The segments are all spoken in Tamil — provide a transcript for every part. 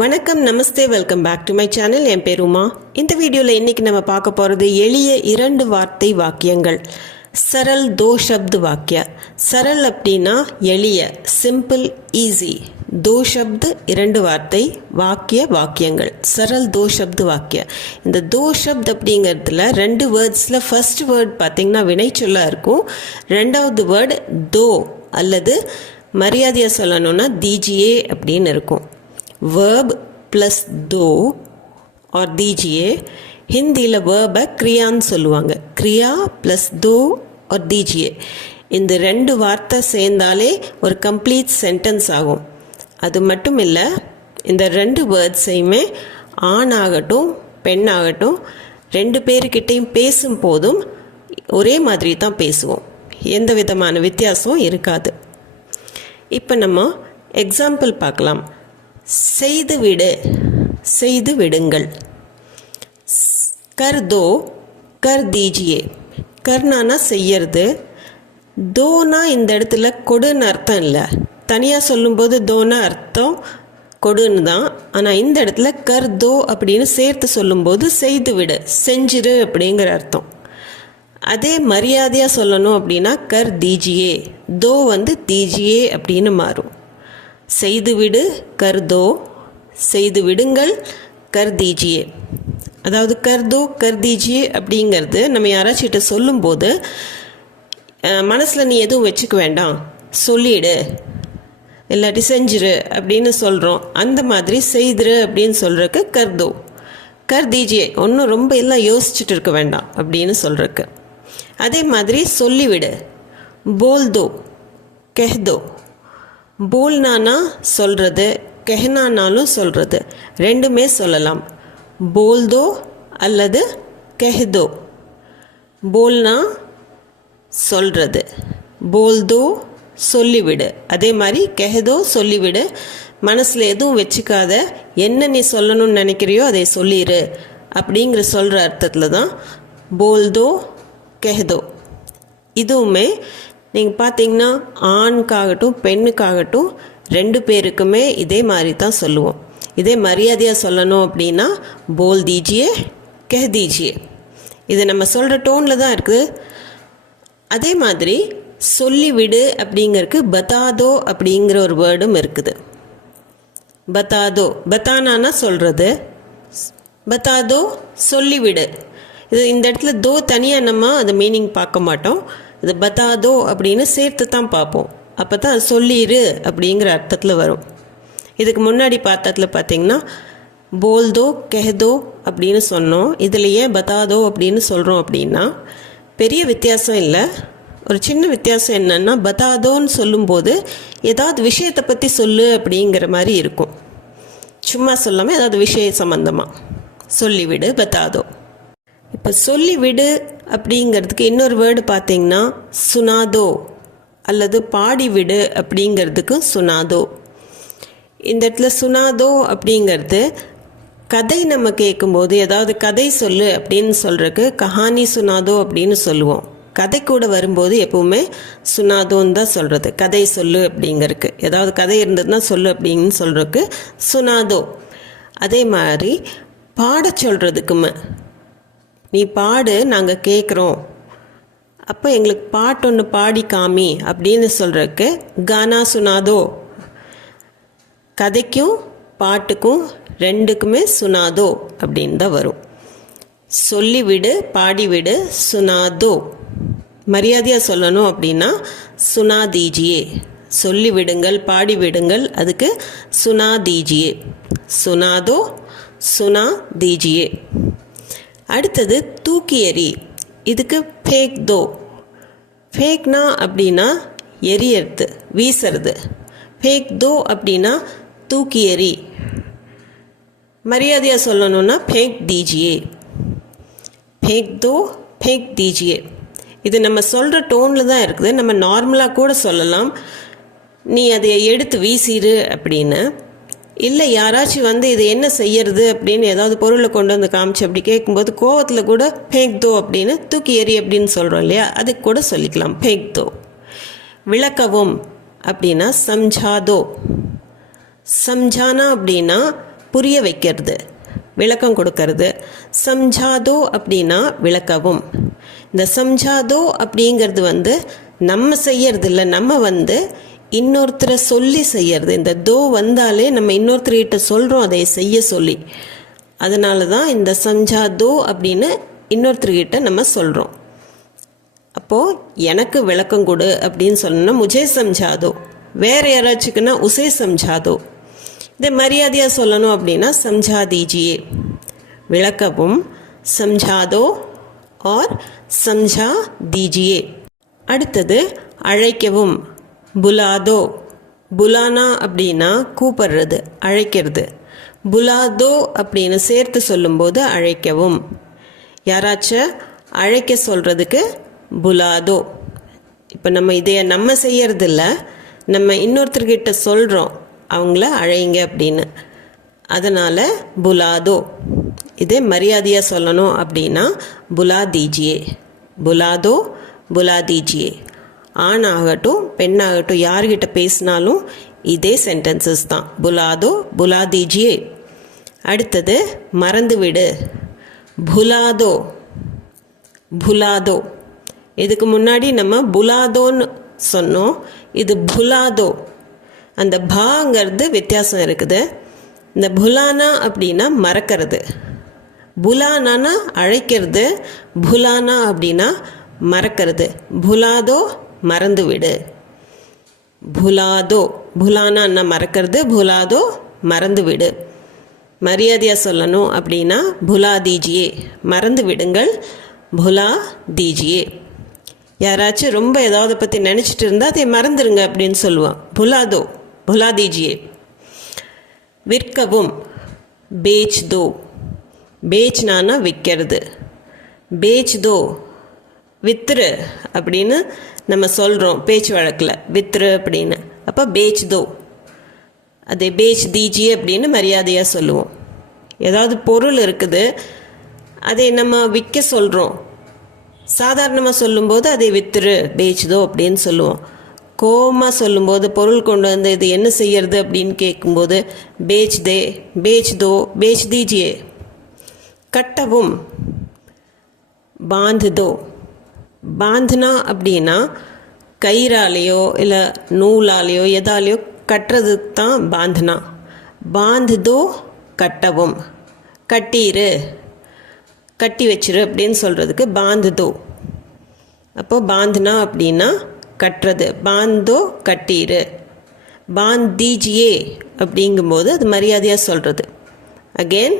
வணக்கம், namaste, welcome back to my channel. என் பேர் உமா. இந்த வீடியோவில் இன்றைக்கி நம்ம பார்க்க போகிறது எளிய 2 வார்த்தை வாக்கியங்கள். சரல் தோ ஷப்து வாக்கிய. சரல் அப்படின்னா எளிய, சிம்பிள், ஈஸி. தோ ஷப்து 2 வார்த்தை வாக்கியங்கள். சரல் தோ ஷப்து வாக்கிய. இந்த தோ ஷப்து அப்படிங்கிறதுல 2 வேர்ட்ஸில் ஃபர்ஸ்ட் வேர்ட் பார்த்திங்கன்னா வினைச்சொல்லாக இருக்கும். 2வது வேர்டு தோ அல்லது மரியாதையை சொல்லணும்னா தீஜியே அப்படின்னு இருக்கும். verb plus do or दीजिए. ஹிந்தியில் வேர்பை கிரியான்னு சொல்லுவாங்க. கிரியா ப்ளஸ் தோ ஆர் தீஜியே. இந்த 2 வார்த்தை சேர்ந்தாலே ஒரு கம்ப்ளீட் சென்டென்ஸ் ஆகும். அது மட்டும் இல்லை, இந்த 2 வேர்ட்ஸையுமே ஆண் ஆகட்டும் பெண் ஆகட்டும் 2 பேருக்கிட்டையும் பேசும் போதும் ஒரே மாதிரி தான் பேசுவோம். எந்த விதமான வித்தியாசம் இருக்காது. இப்போ நம்ம எக்ஸாம்பிள் பார்க்கலாம். செய்து விடு, செய்து விடுங்கள். கர் தோ, கர் தீஜியே. கர்னானா செய்யறது, தோனா இந்த இடத்துல கொடுன்னு அர்த்தம் இல்லை. தனியாக சொல்லும்போது தோனா அர்த்தம் கொடுன்னு தான். ஆனால் இந்த இடத்துல கர் தோ அப்படின்னு சேர்த்து சொல்லும்போது செய்து விடு, செஞ்சிரு அப்படிங்கிற அர்த்தம். அதே மரியாதையாக சொல்லணும் அப்படின்னா கர் தீஜியே, தோ தீஜியே அப்படின்னு மாறும். செய்து விடு கர் தோ, செய்து விடுங்கள் கர் தீஜியே. அதாவது கர் தோ கர் தீஜியே அப்படிங்கிறது நம்ம யாராச்சிட்ட சொல்லும்போது மனசில் நீ எதுவும் வச்சுக்க வேண்டாம், சொல்லிடு, இல்லாட்டி செஞ்சிரு அப்படின்னு சொல்கிறோம். அந்த மாதிரி செய்திரு அப்படின்னு சொல்கிறதுக்கு கர் தோ. கர் தீஜியே ஒன்றும் ரொம்ப எல்லாம் யோசிச்சுட்டு இருக்க வேண்டாம் அப்படின்னு சொல்கிறதுக்கு. அதே மாதிரி சொல்லிவிடு, போல் தோ கெஹ் தோ. போல்னானா சொல்கிறது, கெஹ்னானாலும் சொல்கிறது, ரெண்டுமே சொல்லலாம். போல் தோ அல்லது கெஹ் தோ. போல்னா சொல்கிறது, போல் தோ சொல்லிவிடு. அதே மாதிரி கெஹ்தோ சொல்லிவிடு. மனசில் எதுவும் வச்சுக்காத, என்ன நீ சொல்லணும்னு நினைக்கிறியோ அதை சொல்லிடு அப்படிங்கிற சொல்கிற அர்த்தத்தில் தான் போல் தோ கெஹ்தோ. இதுவுமே நீங்கள் பார்த்தீங்கன்னா ஆணுக்காகட்டும் பெண்ணுக்காகட்டும் 2 பேருக்குமே இதே மாதிரி தான் சொல்லுவோம். இதே மரியாதையாக சொல்லணும் அப்படின்னா போல் தீஜியே கெஹ் தீஜியே. இது நம்ம சொல்கிற டோனில் தான் இருக்குது. அதே மாதிரி சொல்லிவிடு அப்படிங்கிறதுக்கு பத்தாதோ அப்படிங்கிற ஒரு வேர்டும் இருக்குது. பத்தாதோ, பத்தானானா சொல்கிறது, பத்தாதோ சொல்லிவிடு. இது இந்த இடத்துல தோ தனியாக நம்ம அது மீனிங் பார்க்க மாட்டோம். இது பத்தாதோ அப்படின்னு சேர்த்து தான் பார்ப்போம். அப்போ தான் சொல்லிடு அப்படிங்கிற அர்த்தத்தில் வரும். இதுக்கு முன்னாடி பார்த்ததில் பார்த்திங்கன்னா போல்தோ கெஹ்தோ அப்படின்னு சொன்னோம். இதில் ஏன் பத்தாதோ அப்படின்னு சொல்கிறோம் அப்படின்னா பெரிய வித்தியாசம் இல்லை. ஒரு சின்ன வித்தியாசம் என்னென்னா, பத்தாதோன்னு சொல்லும்போது ஏதாவது விஷயத்தை பற்றி சொல்லு அப்படிங்கிற மாதிரி இருக்கும். சும்மா சொல்லாமல் ஏதாவது விஷய சம்மந்தமாக சொல்லிவிடு, பத்தாதோ. இப்போ சொல்லிவிடு அப்படிங்கிறதுக்கு இன்னொரு வேர்டு பார்த்திங்கன்னா சுனாதோ அல்லது பாடிவிடு அப்படிங்கிறதுக்கு சுனாதோ. இந்த இடத்துல சுனாதோ அப்படிங்கிறது கதை நம்ம கேட்கும்போது ஏதாவது கதை சொல்லு அப்படின்னு சொல்கிறதுக்கு கஹானி சுனாதோ அப்படின்னு சொல்லுவோம். கதை கூட வரும்போது எப்போவுமே சுனாதோன்னு தான் சொல்கிறது. கதை சொல்லு அப்படிங்கிறதுக்கு, ஏதாவது கதை இருந்ததுன்னா சொல்லு அப்படின்னு சொல்கிறதுக்கு சுனாதோ. அதே மாதிரி பாட சொல்கிறதுக்குமே, நீ பாடு, நாங்கள் கேட்குறோம், அப்போ எங்களுக்கு பாட்டு ஒன்று பாடி காமி அப்படின்னு சொல்கிறதுக்கு கானா சுனாதோ. கதைக்கும் பாட்டுக்கும் 2க்குமே சுனாதோ அப்படின்னு தான் வரும். சொல்லிவிடு, பாடிவிடு, சுனாதோ. மரியாதையாக சொல்லணும் அப்படின்னா சுனா தீஜியே, சொல்லிவிடுங்கள், பாடிவிடுங்கள், அதுக்கு சுனா தீஜியே. சுனாதோ, சுனா தீஜியே. அடுத்தது தூக்கி எறி. இதுக்கு ஃபேக் தோ. ஃபேக்னா அப்படின்னா எரியறது, வீசுறது. ஃபேக் தோ அப்படின்னா தூக்கி எறி. மரியாதையாக சொல்லணும்னா ஃபேக் தீஜியே. ஃபேக் தோ ஃபேக் தீஜியே. இது நம்ம சொல்கிற டோனில் தான் இருக்குது. நம்ம நார்மலாக கூட சொல்லலாம், நீ அதை எடுத்து வீசிடு அப்படின்னு. இல்லை யாராச்சும் இது என்ன செய்யறது அப்படின்னு ஏதாவது பொருளை கொண்டு வந்து காமிச்சு அப்படி கேட்கும்போது கோவத்தில் கூட ஃபேக் தோ அப்படின்னு தூக்கி எறி அப்படின்னு சொல்கிறோம் இல்லையா, அதுக்கு கூட சொல்லிக்கலாம் ஃபேக் தோ. விளக்கவும் அப்படின்னா சம்ஜாதோ. சம்ஜானா அப்படின்னா புரிய வைக்கிறது, விளக்கம் கொடுக்கறது. சம்ஜாதோ அப்படின்னா விளக்கவும். இந்த சம்ஜாதோ அப்படிங்கிறது நம்ம செய்யறது இல்லை, நம்ம இன்னொருத்தரை சொல்லி செய்யறது. இந்த தோ வந்தாலே நம்ம இன்னொருத்தர்கிட்ட சொல்கிறோம் அதை செய்ய சொல்லி. அதனால தான் இந்த சம்ஜாதோ அப்படின்னு இன்னொருத்தர்கிட்ட நம்ம சொல்கிறோம். அப்போது எனக்கு விளக்கம் கொடு அப்படின்னு சொன்னோன்னா முஜே சம்ஜாதோ. வேறு யாராச்சுக்குன்னா உசே சம்ஜாதோ. இதை மரியாதையாக சொல்லணும் அப்படின்னா சம்ஜா தீஜியே, விளக்கவும். சம்ஜாதோ ஆர் சம்ஜா தீஜியே. அடுத்தது அழைக்கவும், புலாதோ. புலானா அப்படின்னா கூப்பிடுறது, அழைக்கிறது. புலாதோ அப்படின்னு சேர்த்து சொல்லும்போது அழைக்கவும். யாராச்சும் அழைக்க சொல்கிறதுக்கு புலாதோ. இப்போ நம்ம செய்யறதில்ல, நம்ம இன்னொருத்தர்கிட்ட சொல்கிறோம் அவங்கள அழைங்க அப்படின்னு. அதனால் புலாதோ. இதே மரியாதையாக சொல்லணும் அப்படின்னா புலா தீஜியே, புலாதோ புலா தீஜியே. ஆணாகட்டும் பெண்ணாகட்டும் யார்கிட்ட பேசினாலும் இதே சென்டென்சஸ் தான், புலாதோ புலா தீஜியே. அடுத்தது மறந்துவிடு, புலாதோ. புலாதோ. இதுக்கு முன்னாடி நம்ம புலாதோன்னு சொன்னோம், இது புலாதோ. அந்த பாங்கிறது வித்தியாசம் இருக்குது. இந்த புலானா அப்படின்னா மறக்கிறது, புலானானா அழைக்கிறது, புலானா அப்படின்னா மறக்கிறது. புலாதோ மறந்துவிடு, புலாதோ. புலானா மறக்கிறது, புலாதோ மறந்துவிடு. மரியாதையாக சொல்லணும் அப்படின்னா புலா தீஜியே, மறந்து விடுங்கள், புலா தீஜியே. யாராச்சும் ரொம்ப ஏதாவது பற்றி நினச்சிட்டு இருந்தால் அதை மறந்துடுங்க அப்படின்னு சொல்லுவான், புலாதோ புலா தீஜியே. விற்கவும், பேச் தோ. பேச்னானா விற்கிறது, பேச் தோ வித்துரு அப்படின்னு நம்ம சொல்கிறோம் பேச்சு வழக்கில், வித்துரு அப்படின்னு. அப்போ பேச் தோ, அதே பேச் தீஜியே அப்படின்னு மரியாதையாக சொல்லுவோம். ஏதாவது பொருள் இருக்குது, அதை நம்ம விற்க சொல்கிறோம், சாதாரணமாக சொல்லும்போது அதை வித்துரு பேச் தோ அப்படின்னு சொல்லுவோம். கோவமாக சொல்லும்போது பொருள் கொண்டு வந்து இது என்ன செய்யறது அப்படின்னு கேட்கும்போது பேச் தே, பேச் தோ, பேச் தீஜியே. கட்டவும், பாந்து தோ. பாந்துனா அப்படின்னா கயிறாலேயோ இல்லை நூலாலேயோ எதாலேயோ கட்டுறது தான் பாந்துனா. பாந்து தோ கட்டவும், கட்டிரு, கட்டி வச்சிரு அப்படின்னு சொல்கிறதுக்கு பாந்து தோ. அப்போ பாந்துனா அப்படின்னா கட்டுறது, பாந்தோ கட்டிரு. பாந்தீஜியே அப்படிங்கும்போது அது மரியாதையாக சொல்கிறது. அகெயின்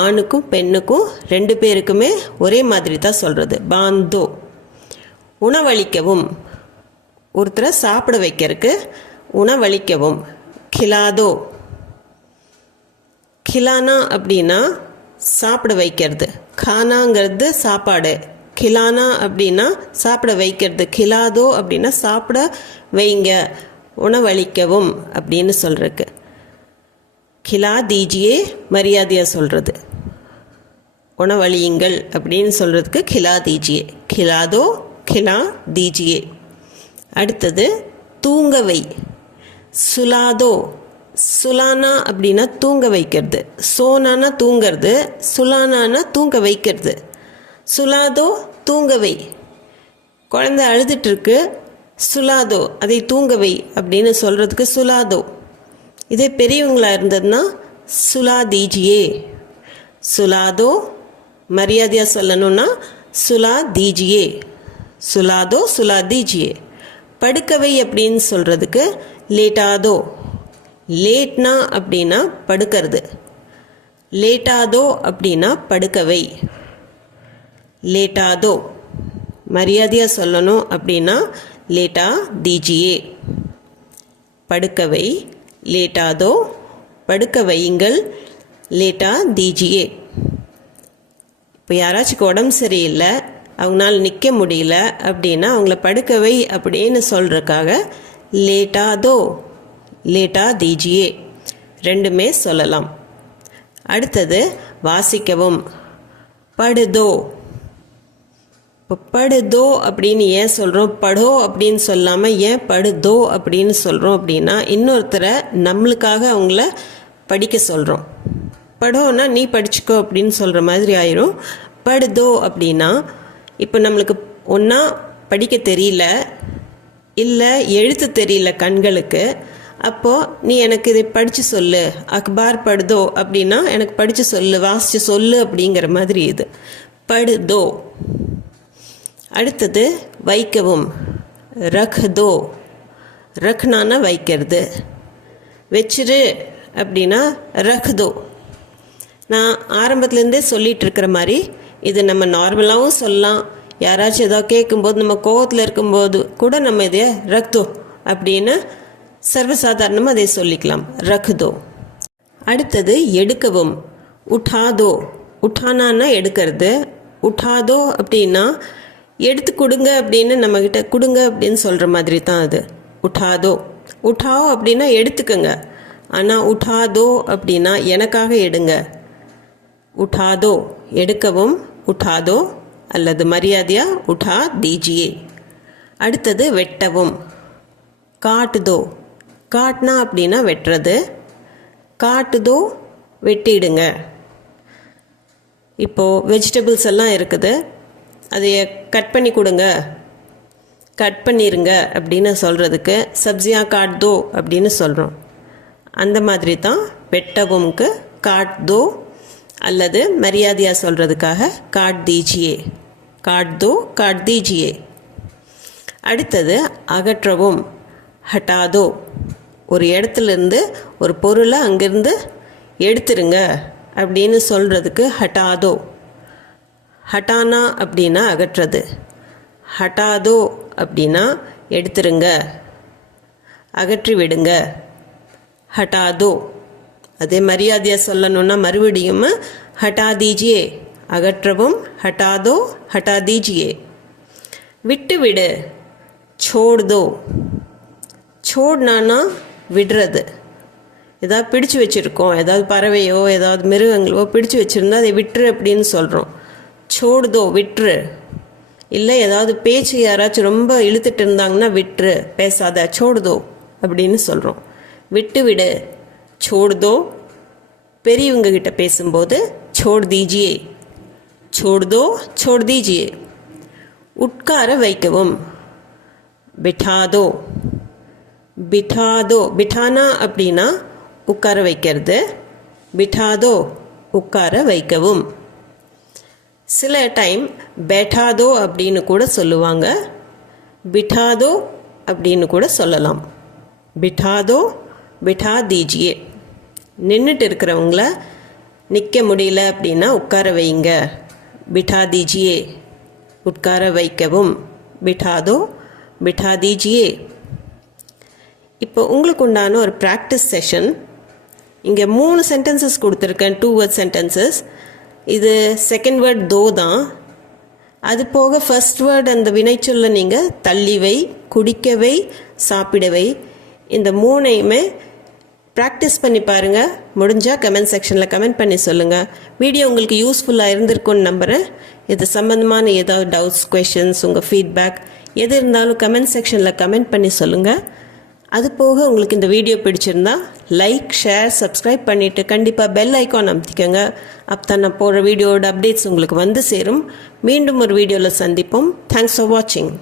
ஆணுக்கும் பெண்ணுக்கும் ரெண்டு பேருக்குமே ஒரே மாதிரி தான் சொல்கிறது, பாந்தோ. உணவளிக்கவும், ஒருத்தரை சாப்பிட வைக்கிறதுக்கு உணவளிக்கவும், கிலாதோ. கிலானா அப்படின்னா சாப்பிட வைக்கிறது, கானாங்கிறது சாப்பாடு, கிலானா அப்படின்னா சாப்பிட வைக்கிறது, கிலாதோ அப்படின்னா சாப்பிட வைங்க, உணவளிக்கவும் அப்படின்னு சொல்கிறதுக்கு. கிலா தீஜியே மரியாதையாக சொல்கிறது, உணவளியுங்கள் அப்படின்னு சொல்கிறதுக்கு கிலா தீஜியே, கிலாதோ கிலா தீஜியே. அடுத்தது தூங்கவை, சுலாதோ. சுலானா அப்படின்னா தூங்க வைக்கிறது, சோனானா தூங்கிறது, சுலானானா தூங்க வைக்கிறது. சுலாதோ தூங்கவை, குழந்தை அழுதுட்டுருக்கு, சுலாதோ அதை தூங்கவை அப்படின்னு சொல்கிறதுக்கு சுலாதோ. இதே பெரியவங்களாக இருந்ததுன்னா சுலா தீஜியே. சுலாதோ மரியாதையாக சொல்லணும்னா சுலா தீஜியே, சுலாதோ சுலா தீஜியே. படுக்கவை அப்படின்னு சொல்கிறதுக்கு லேட்டாதோ. லேட்னா அப்படின்னா படுக்கிறது, லேட்டாதோ அப்படின்னா படுக்கவை. லேட்டாதோ மரியாதையாக சொல்லணும் அப்படின்னா லேட்டா தீஜியே. படுக்கவை, லேட்டாதோ படுக்க வையுங்கள், லேட்டா தீஜியே. இப்போ யாராச்சும் உடம்பு சரியில்லை, அவங்களால நிற்க முடியல அப்படின்னா அவங்கள படுக்கவை அப்படின்னு சொல்கிறதுக்காக லேட்டாதோ லேட்டா தீஜியே ரெண்டுமே சொல்லலாம். அடுத்தது வாசிக்கவும், படுதோ. இப்போ படுதோ அப்படின்னு ஏன் சொல்கிறோம், படோ அப்படின்னு சொல்லாமல் ஏன் படுதோ அப்படின்னு சொல்கிறோம் அப்படின்னா இன்னொருத்தரை நம்மளுக்காக அவங்கள படிக்க சொல்கிறோம். படோன்னா நீ படிச்சுக்கோ அப்படின்னு சொல்கிற மாதிரி ஆயிரும். படுதோ அப்படின்னா இப்போ நம்மளுக்கு ஒன்றா படிக்க தெரியல, இல்லை எழுத்து தெரியல கண்களுக்கு, அப்போது நீ எனக்கு இதை படித்து சொல்லு, அக்பார் படுதோ அப்படின்னா எனக்கு படித்து சொல்லு, வாசித்து சொல்லு அப்படிங்கிற மாதிரி இது படுதோ. அடுத்தது வைக்கவும், ரக்தோ. ரக்னானா வைக்கிறது, வச்சிரு அப்படின்னா ரக்தோ. நான் ஆரம்பத்துலேருந்தே சொல்லிகிட்டு இருக்கிற மாதிரி இது நம்ம நார்மலாகவும் சொல்லலாம். யாராச்சும் ஏதோ கேட்கும்போது நம்ம கோவத்தில் இருக்கும்போது கூட நம்ம இதை ரக்தோ அப்படின்னு சர்வசாதாரணமாக அதை சொல்லிக்கலாம், ரக்தோ. அடுத்தது எடுக்கவும், உட்டாதோ. உட்டானான்னா எடுக்கிறது, உட்டாதோ அப்படின்னா எடுத்து கொடுங்க அப்படின்னு நம்மக்கிட்ட கொடுங்க அப்படின்னு சொல்கிற மாதிரி தான் அது உட்டாதோ. உட்டாவோ அப்படின்னா எடுத்துக்கங்க, ஆனால் உட்டாதோ அப்படின்னா எனக்காக எடுங்க. உட்டாதோ எடுக்கவும், உட்டாதோ அல்லது மரியாதையாக உட்டா தீஜியே. அடுத்தது வெட்டவும், காட்டுதோ. காட்னா அப்படின்னா வெட்டுறது, காட்டுதோ வெட்டிடுங்க. இப்போது வெஜிடபிள்ஸ் எல்லாம் இருக்குது, அதை கட் பண்ணி கொடுங்க, கட் பண்ணிடுங்க அப்படின்னு சொல்கிறதுக்கு சப்ஜியா காட் தோ அப்படின்னு சொல்கிறோம். அந்த மாதிரி தான் வெட்டவும்க்கு காட் தோ அல்லது மரியாதையாக சொல்கிறதுக்காக காட் தீஜியே, காட் தோ காட் தீஜியே. அடுத்தது அகற்றவும், ஹட்டாதோ. ஒரு இடத்துலேருந்து ஒரு பொருளை அங்கேருந்து எடுத்துருங்க அப்படின்னு சொல்கிறதுக்கு ஹட்டாதோ. ஹட்டானா அப்படின்னா அகற்றது, ஹட்டாதோ அப்படின்னா எடுத்துருங்க, அகற்றி விடுங்க, ஹட்டாதோ. அதே மரியாதையாக சொல்லணுன்னா மறுபடியும் ஹட்டா தீஜியே, அகற்றவும், ஹட்டாதோ ஹட்டா தீஜியே. விட்டு விடு, சோடுதோ. சோடுனானா விடுறது. ஏதாவது பிடிச்சு வச்சுருக்கோம், ஏதாவது பறவையோ ஏதாவது மிருகங்களோ பிடிச்சு வச்சுருந்தா அதை விட்டுரு அப்படின்னு சொல்கிறோம், சோடுதோ விட்டுரு. இல்லை ஏதாவது பேச்சு யாராச்சும் ரொம்ப இழுத்துட்டு இருந்தாங்கன்னா விட்டுரு, பேசாத, சோடுதோ அப்படின்னு சொல்கிறோம். விட்டு விடு, சோடுதோ. பெரியவங்க கிட்ட பேசும்போது சோடு தீஜியே, சோடுதோ சோடு தீஜியே. உட்கார வைக்கவும், பிட்டாதோ. பிட்டாதோ, பிட்டானா அப்படின்னா உட்கார வைக்கிறது, பிட்டாதோ உட்கார வைக்கவும். சில டைம் பேட்டாதோ அப்படின்னு கூட சொல்லுவாங்க, பிட்டாதோ அப்படின்னு கூட சொல்லலாம். பிட்டாதோ பிட்டா தீஜியே. நின்றுட்டு இருக்கிறவங்கள நிற்க முடியல அப்படின்னா உட்கார வைங்க, பிட்டா தீஜியே, உட்கார வைக்கவும், பிட்டாதோ பிட்டா தீஜியே. இப்போ உங்களுக்கு உண்டான ஒரு ப்ராக்டிஸ் செஷன். இங்கே 3 சென்டென்சஸ் கொடுத்துருக்கேன், 2 வேர்ட் சென்டென்சஸ். இது செகண்ட் வேர்ட் தோ தான். அது போக ஃபர்ஸ்ட் வேர்ட் அந்த வினைச்சொல்ல நீங்கள் தள்ளிவை, குடிக்கவை, சாப்பிடவை, இந்த 3ஐயுமே ப்ராக்டிஸ் பண்ணி பாருங்கள். முடிஞ்சால் கமெண்ட் செக்ஷனில் கமெண்ட் பண்ணி சொல்லுங்கள். வீடியோ உங்களுக்கு யூஸ்ஃபுல்லாக இருந்திருக்குன்னு நம்புகிறேன். இது சம்மந்தமான ஏதாவது டவுட்ஸ், கொஷின்ஸ், உங்கள் ஃபீட்பேக் எது இருந்தாலும் கமெண்ட் செக்ஷனில் கமெண்ட் பண்ணி சொல்லுங்கள். அது போக உங்களுக்கு இந்த வீடியோ பிடிச்சிருந்தா லைக், ஷேர், சப்ஸ்கிரைப் பண்ணிவிட்டு கண்டிப்பாக பெல் ஐக்கான் அமைத்திக்கோங்க. அப்போ தான் நான் போடுற வீடியோட அப்டேட்ஸ் உங்களுக்கு வந்து சேரும். மீண்டும் ஒரு வீடியோவில் சந்திப்போம். தேங்க்ஸ் ஃபார் வாட்சிங்.